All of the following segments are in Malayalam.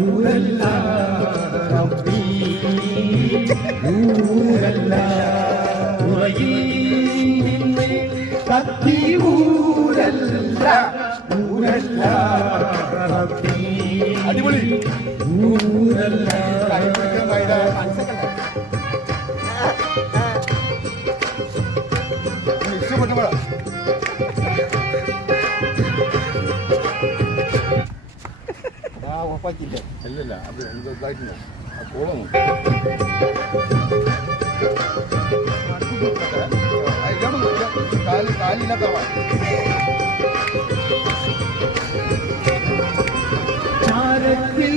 ഊരല്ല റബ്ബി ഊരല്ല ഉറയിൽ നിന്ന് കത്തി ഊരല്ല ഊരല്ല റബ്ബി അടിപൊളി ഊരല്ല ഇഷ്ടപ്പെട്ടപ്പോഴാ ഉറപ്പാക്കിയില്ല? അല്ലല്ല അത് എന്തോ ഇതായിട്ടില്ല. ആ കോളം കാൽ കാലില്ലാത്തവാ ചാരത്തിൽ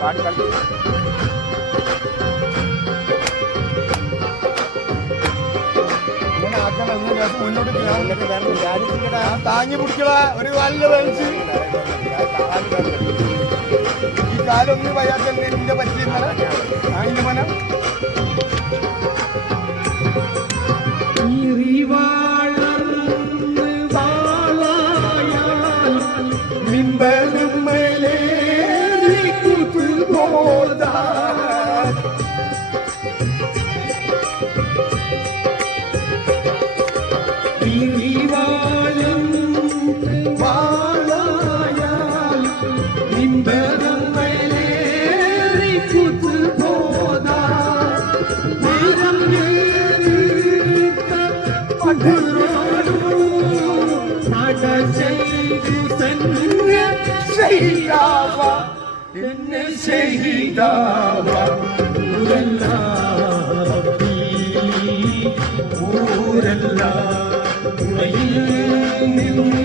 പാടി കളി ഇങ്ങനെ ആക്കണം ഇങ്ങനെ ദിവസം മുന്നോട്ട് താങ്ങി പിടിക്കടാ ഒരു കാലിൽ വലിച്ച് ഈ കാലൊന്നും വയ്യാത്തല്ലേ നിന്റെ പറ്റിയിരുന്നല്ല അതിന്റെ മനം ഈറിവാളർന്ന് ഷഹീദാവ എന്നെ ഷഹീദാവ ഊരല്ല ഊരല്ല ഉറയിൽ നിന്ന്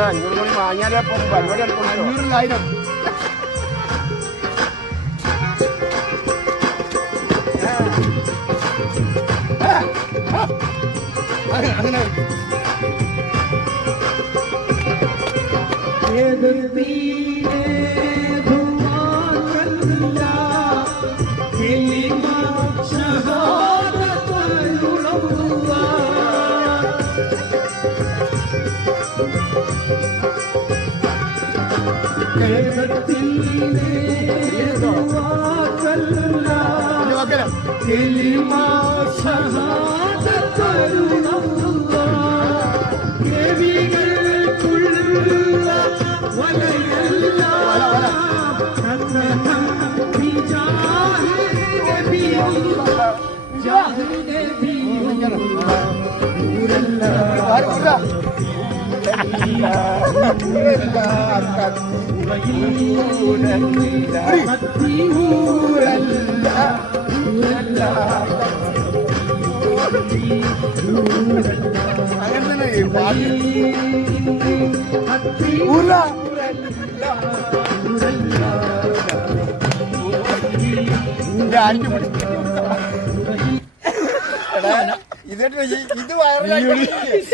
അഞ്ഞൂറ് മണി വാങ്ങിയാലേ പരിപാടി അഞ്ഞൂറിലായിരം അങ്ങനെ كلمة شهادة الله نبي الكل ولا يلا فتحا بجاه نبي الله جاه نبي الله نور الله അങ്ങനെ തന്നെ ഈ പാട്ട് ഊരാ ഇത് വയറിലാക്കി